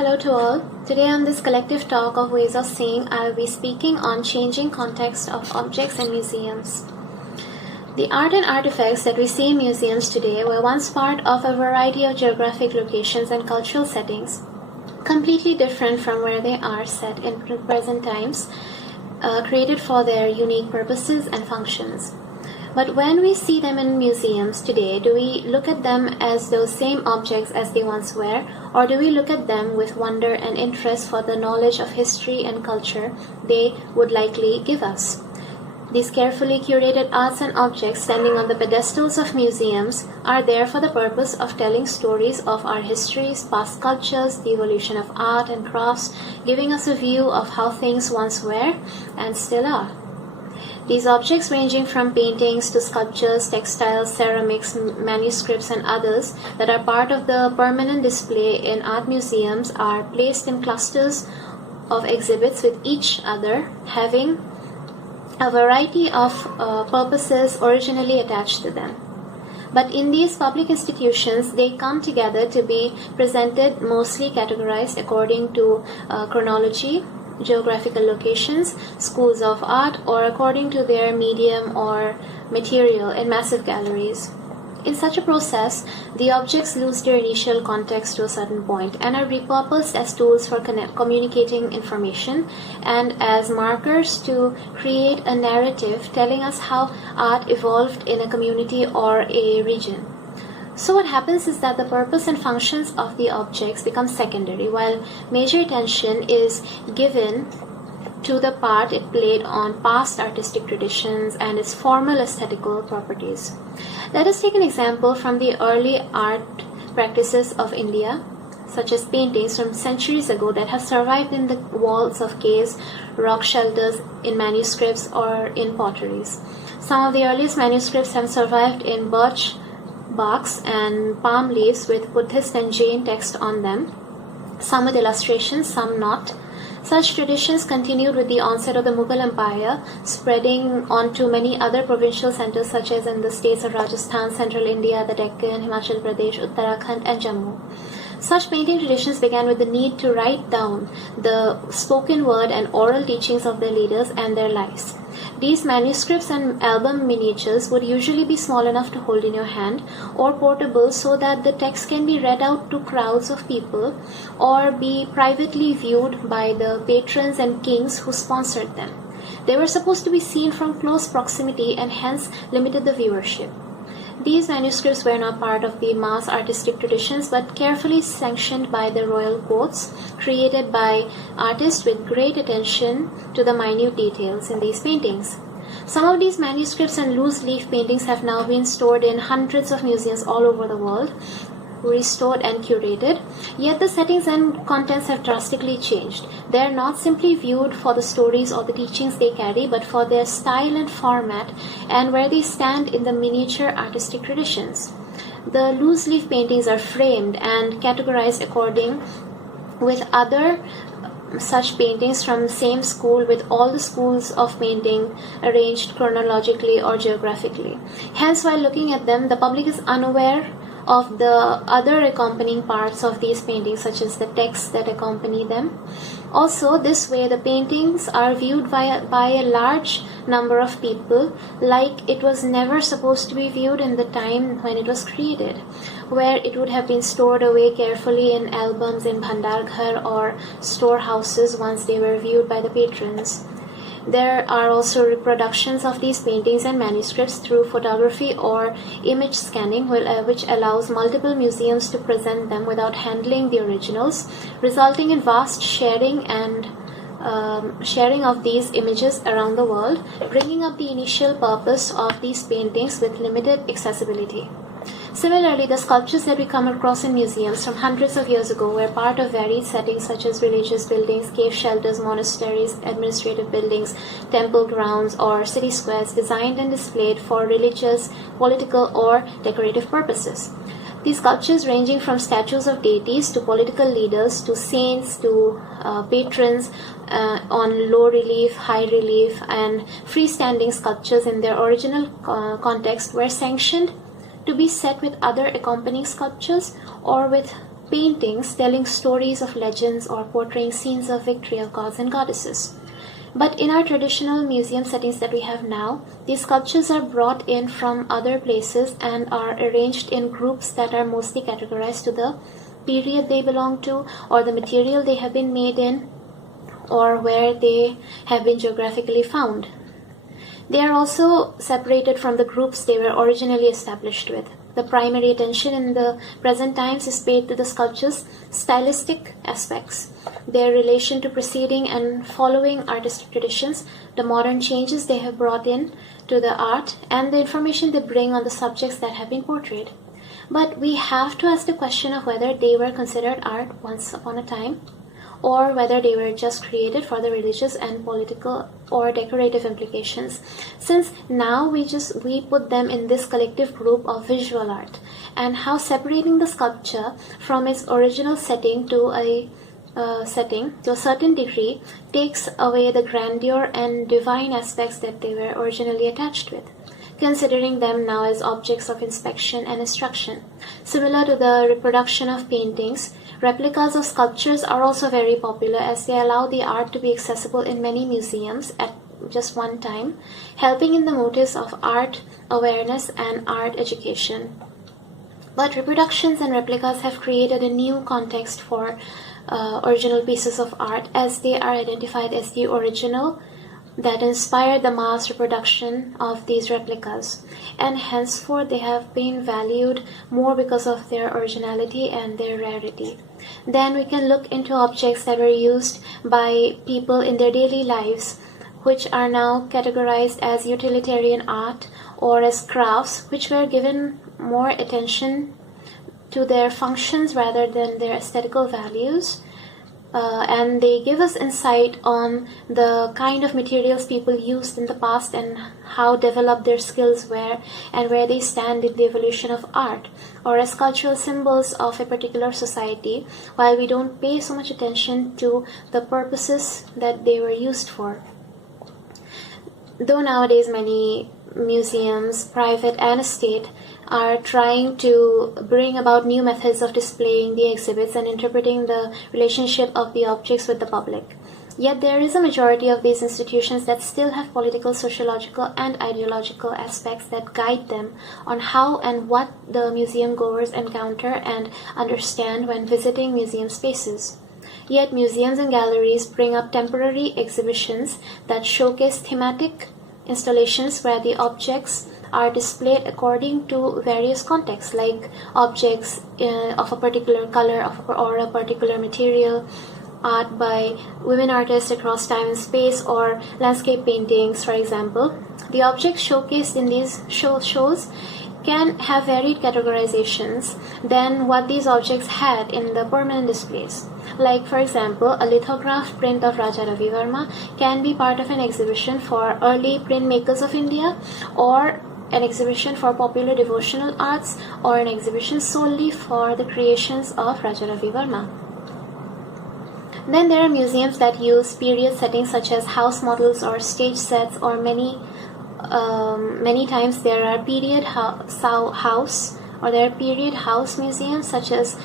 Hello to all. Today on this collective talk of ways of seeing, I will be speaking on changing context of objects in museums. The art and artifacts that we see in museums today were once part of a variety of geographic locations and cultural settings, completely different from where they are set in present times, created for their unique purposes and functions. But when we see them in museums today, do we look at them as those same objects as they once were, or do we look at them with wonder and interest for the knowledge of history and culture they would likely give us? These carefully curated arts and objects standing on the pedestals of museums are there for the purpose of telling stories of our histories, past cultures, the evolution of art and crafts, giving us a view of how things once were and still are. These objects, ranging from paintings to sculptures, textiles, ceramics, manuscripts, and others that are part of the permanent display in art museums, are placed in clusters of exhibits with each other, having a variety of purposes originally attached to them. But in these public institutions, they come together to be presented, mostly categorized according to chronology, geographical locations, schools of art, or according to their medium or material in massive galleries. In such a process, the objects lose their initial context to a certain point and are repurposed as tools for communicating information and as markers to create a narrative telling us how art evolved in a community or a region. So what happens is that the purpose and functions of the objects become secondary, while major attention is given to the part it played on past artistic traditions and its formal aesthetical properties. Let us take an example from the early art practices of India, such as paintings from centuries ago that have survived in the walls of caves, rock shelters, in manuscripts, or in potteries. Some of the earliest manuscripts have survived in birch barks and palm leaves with Buddhist and Jain text on them, some with illustrations, some not. Such traditions continued with the onset of the Mughal Empire, spreading onto many other provincial centers such as in the states of Rajasthan, Central India, the Deccan, Himachal Pradesh, Uttarakhand, and Jammu. Such painting traditions began with the need to write down the spoken word and oral teachings of their leaders and their lives. These manuscripts and album miniatures would usually be small enough to hold in your hand or portable so that the text can be read out to crowds of people or be privately viewed by the patrons and kings who sponsored them. They were supposed to be seen from close proximity and hence limited the viewership. These manuscripts were not part of the mass artistic traditions but carefully sanctioned by the royal courts, created by artists with great attention to the minute details in these paintings. Some of these manuscripts and loose-leaf paintings have now been stored in hundreds of museums all over the world, restored and curated, yet the settings and contents have drastically changed. They are not simply viewed for the stories or the teachings they carry, but for their style and format and where they stand in the miniature artistic traditions. The loose-leaf paintings are framed and categorized according with other such paintings from the same school, with all the schools of painting arranged chronologically or geographically. Hence, while looking at them, the public is unaware of the other accompanying parts of these paintings, such as the texts that accompany them. Also, this way the paintings are viewed by a large number of people like it was never supposed to be viewed in the time when it was created, where it would have been stored away carefully in albums in bhandarghar or storehouses once they were viewed by the patrons. There are also reproductions of these paintings and manuscripts through photography or image scanning, which allows multiple museums to present them without handling the originals, resulting in vast sharing of these images around the world, bringing up the initial purpose of these paintings with limited accessibility. Similarly, the sculptures that we come across in museums from hundreds of years ago were part of varied settings such as religious buildings, cave shelters, monasteries, administrative buildings, temple grounds, or city squares designed and displayed for religious, political, or decorative purposes. These sculptures, ranging from statues of deities to political leaders to saints to patrons on low relief, high relief, and freestanding sculptures in their original context, were sanctioned to be set with other accompanying sculptures or with paintings telling stories of legends or portraying scenes of victory of gods and goddesses. But in our traditional museum settings that we have now, these sculptures are brought in from other places and are arranged in groups that are mostly categorized to the period they belong to, or the material they have been made in, or where they have been geographically found. They are also separated from the groups they were originally established with. The primary attention in the present times is paid to the sculpture's stylistic aspects, their relation to preceding and following artistic traditions, the modern changes they have brought in to the art, and the information they bring on the subjects that have been portrayed. But we have to ask the question of whether they were considered art once upon a time, or whether they were just created for the religious and political or decorative implications, since now we put them in this collective group of visual art, and how separating the sculpture from its original setting to a certain degree takes away the grandeur and divine aspects that they were originally attached with, considering them now as objects of inspection and instruction. Similar to the reproduction of paintings, replicas of sculptures are also very popular, as they allow the art to be accessible in many museums at just one time, helping in the motives of art awareness and art education. But reproductions and replicas have created a new context for original pieces of art, as they are identified as the original that inspired the mass reproduction of these replicas, and henceforth they have been valued more because of their originality and their rarity. Then we can look into objects that were used by people in their daily lives, which are now categorized as utilitarian art or as crafts, which were given more attention to their functions rather than their aesthetical values. And they give us insight on the kind of materials people used in the past and how developed their skills were, and where they stand in the evolution of art, or as cultural symbols of a particular society, while we don't pay so much attention to the purposes that they were used for. Though nowadays many museums, private and state, are trying to bring about new methods of displaying the exhibits and interpreting the relationship of the objects with the public. Yet there is a majority of these institutions that still have political, sociological, and ideological aspects that guide them on how and what the museum goers encounter and understand when visiting museum spaces. Yet museums and galleries bring up temporary exhibitions that showcase thematic installations where the objects are displayed according to various contexts, like objects of a particular color or a particular material, art by women artists across time and space, or landscape paintings, for example. The objects showcased in these shows can have varied categorizations than what these objects had in the permanent displays. Like, for example, a lithographed print of Raja Ravi Verma can be part of an exhibition for early printmakers of India, or an exhibition for popular devotional arts, or an exhibition solely for the creations of Raja Ravi Verma. Then there are museums that use period settings such as house models or stage sets, or many times there are period house museums, such as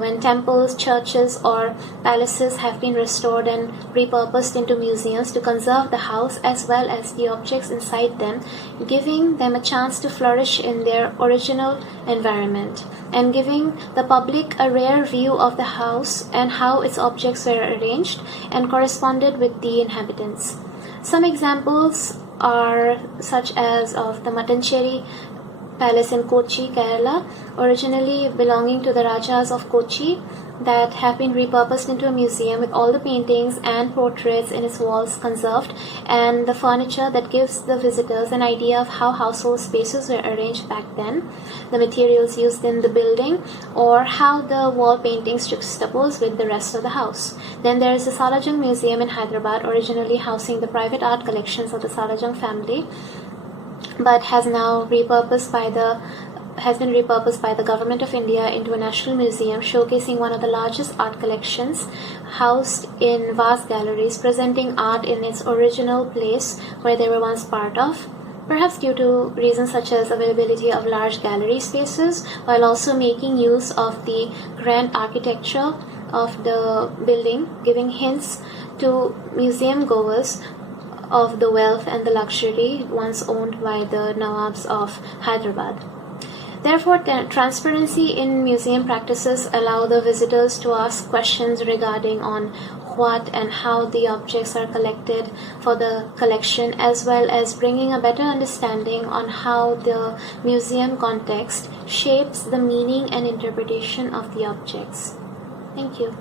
when temples, churches, or palaces have been restored and repurposed into museums to conserve the house as well as the objects inside them, giving them a chance to flourish in their original environment, and giving the public a rare view of the house and how its objects were arranged and corresponded with the inhabitants. Some examples are such as of the Mattancherry Palace in Kochi, Kerala, originally belonging to the Rajas of Kochi, that have been repurposed into a museum with all the paintings and portraits in its walls conserved, and the furniture that gives the visitors an idea of how household spaces were arranged back then, the materials used in the building, or how the wall paintings juxtaposed with the rest of the house. Then there is the Salajung Museum in Hyderabad, originally housing the private art collections of the Salajung family, but has now been repurposed by the Government of India into a national museum, showcasing one of the largest art collections housed in vast galleries, presenting art in its original place where they were once part of. perhaps due to reasons such as availability of large gallery spaces, while also making use of the grand architecture of the building, giving hints to museum goers of the wealth and the luxury once owned by the Nawabs of Hyderabad. Therefore, transparency in museum practices allow the visitors to ask questions regarding on what and how the objects are collected for the collection, as well as bringing a better understanding on how the museum context shapes the meaning and interpretation of the objects. Thank you.